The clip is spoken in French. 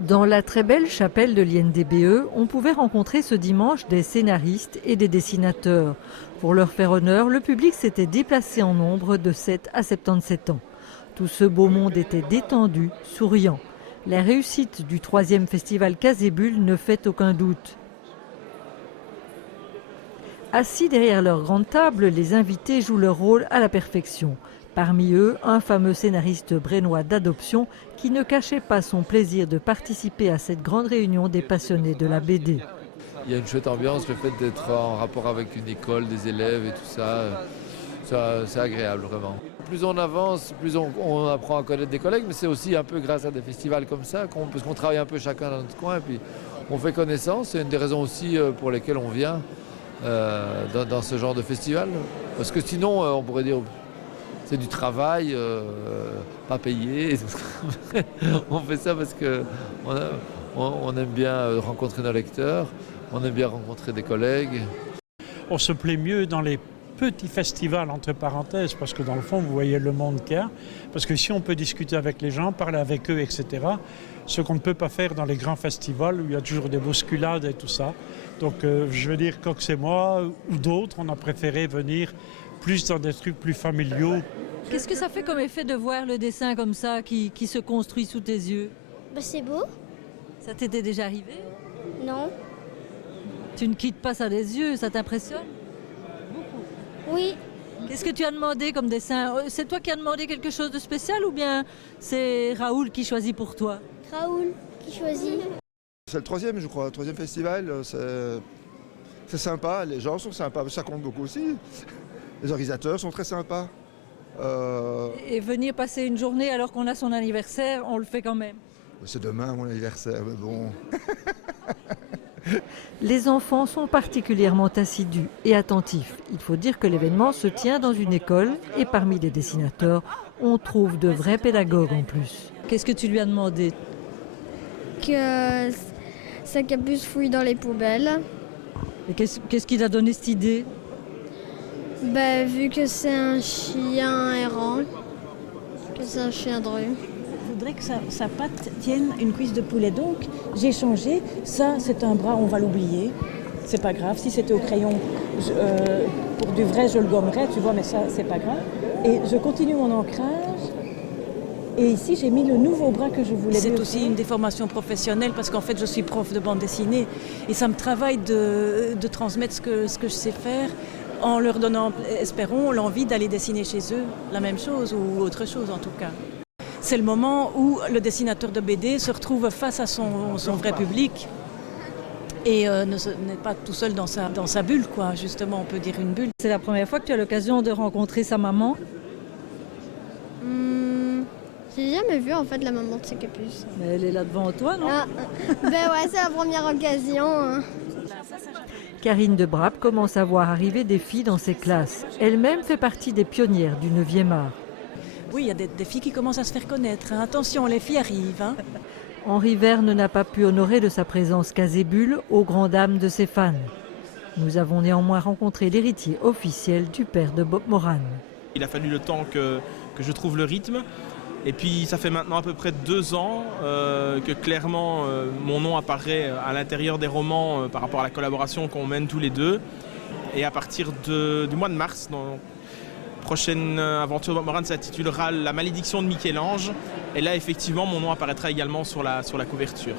Dans la très belle chapelle de l'INDBE, on pouvait rencontrer ce dimanche des scénaristes et des dessinateurs. Pour leur faire honneur, le public s'était déplacé en nombre de 7 à 77 ans. Tout ce beau monde était détendu, souriant. La réussite du 3e festival Casébule ne fait aucun doute. Assis derrière leur grande table, les invités jouent leur rôle à la perfection. Parmi eux, un fameux scénariste brennois d'adoption qui ne cachait pas son plaisir de participer à cette grande réunion des passionnés de la BD. Il y a une chouette ambiance, le fait d'être en rapport avec une école, des élèves et tout ça, c'est agréable vraiment. Plus on avance, plus on apprend à connaître des collègues, mais c'est aussi un peu grâce à des festivals comme ça, parce qu'on travaille un peu chacun dans notre coin, et puis on fait connaissance. C'est une des raisons aussi pour lesquelles on vient dans ce genre de festival. Parce que sinon, on pourrait dire... C'est du travail, pas payé. On fait ça parce qu'on aime bien rencontrer nos lecteurs, on aime bien rencontrer des collègues. On se plaît mieux dans les petits festivals, entre parenthèses, parce que dans le fond, vous voyez le monde qu'il y a. Parce que si on peut discuter avec les gens, parler avec eux, etc., ce qu'on ne peut pas faire dans les grands festivals où il y a toujours des bousculades et tout ça. Donc, je veux dire, Cox et moi, ou d'autres, on a préféré venir plus dans des trucs plus familiaux. Qu'est-ce que ça fait comme effet de voir le dessin comme ça qui se construit sous tes yeux? C'est beau. Ça t'était déjà arrivé? Non. Tu ne quittes pas ça des yeux, ça t'impressionne? Oui. Qu'est-ce que tu as demandé comme dessin? C'est toi qui as demandé quelque chose de spécial ou bien c'est Raoul qui choisit pour toi? Raoul qui choisit. C'est le 3e, je crois, le 3e festival. C'est sympa, les gens sont sympas, ça compte beaucoup aussi. Les organisateurs sont très sympas. Et venir passer une journée alors qu'on a son anniversaire, on le fait quand même. C'est demain mon anniversaire, mais bon. Les enfants sont particulièrement assidus et attentifs. Il faut dire que l'événement se tient dans une école et parmi les dessinateurs, on trouve de vrais pédagogues en plus. Qu'est-ce que tu lui as demandé? Que sa capuce fouille dans les poubelles. Et qu'est-ce qui t'a donné cette idée? Vu que c'est un chien errant, que c'est un chien de rue. Je voudrais que sa patte tienne une cuisse de poulet. Donc, j'ai changé. Ça, c'est un bras, on va l'oublier. C'est pas grave. Si c'était au crayon, pour du vrai, je le gommerais, tu vois, mais ça, c'est pas grave. Et je continue mon ancrage. Et ici, j'ai mis le nouveau bras que je voulais. C'est aussi une déformation professionnelle parce qu'en fait, je suis prof de bande dessinée. Et ça me travaille de transmettre ce que je sais faire en leur donnant, espérons, l'envie d'aller dessiner chez eux la même chose ou autre chose en tout cas. C'est le moment où le dessinateur de BD se retrouve face à son vrai public et n'est pas tout seul dans sa bulle, quoi. Justement, on peut dire une bulle. C'est la première fois que tu as l'occasion de rencontrer sa maman? J'ai jamais vu en fait la maman de sa capuce. Mais elle est là devant toi, non? Ouais, c'est la première occasion. Karine de Brap commence à voir arriver des filles dans ses classes. Elle-même fait partie des pionnières du 9e art. Oui, il y a des filles qui commencent à se faire connaître. Hein. Attention, les filles arrivent. Henri Verne n'a pas pu honorer de sa présence Casébule aux grandes dames de ses fans. Nous avons néanmoins rencontré l'héritier officiel du père de Bob Moran. Il a fallu le temps que je trouve le rythme. Et puis ça fait maintenant à peu près 2 ans que clairement mon nom apparaît à l'intérieur des romans par rapport à la collaboration qu'on mène tous les deux. Et à partir du mois de mars, dans la prochaine aventure de Bob Moran s'intitulera La malédiction de Michel-Ange. Et là effectivement mon nom apparaîtra également sur la couverture.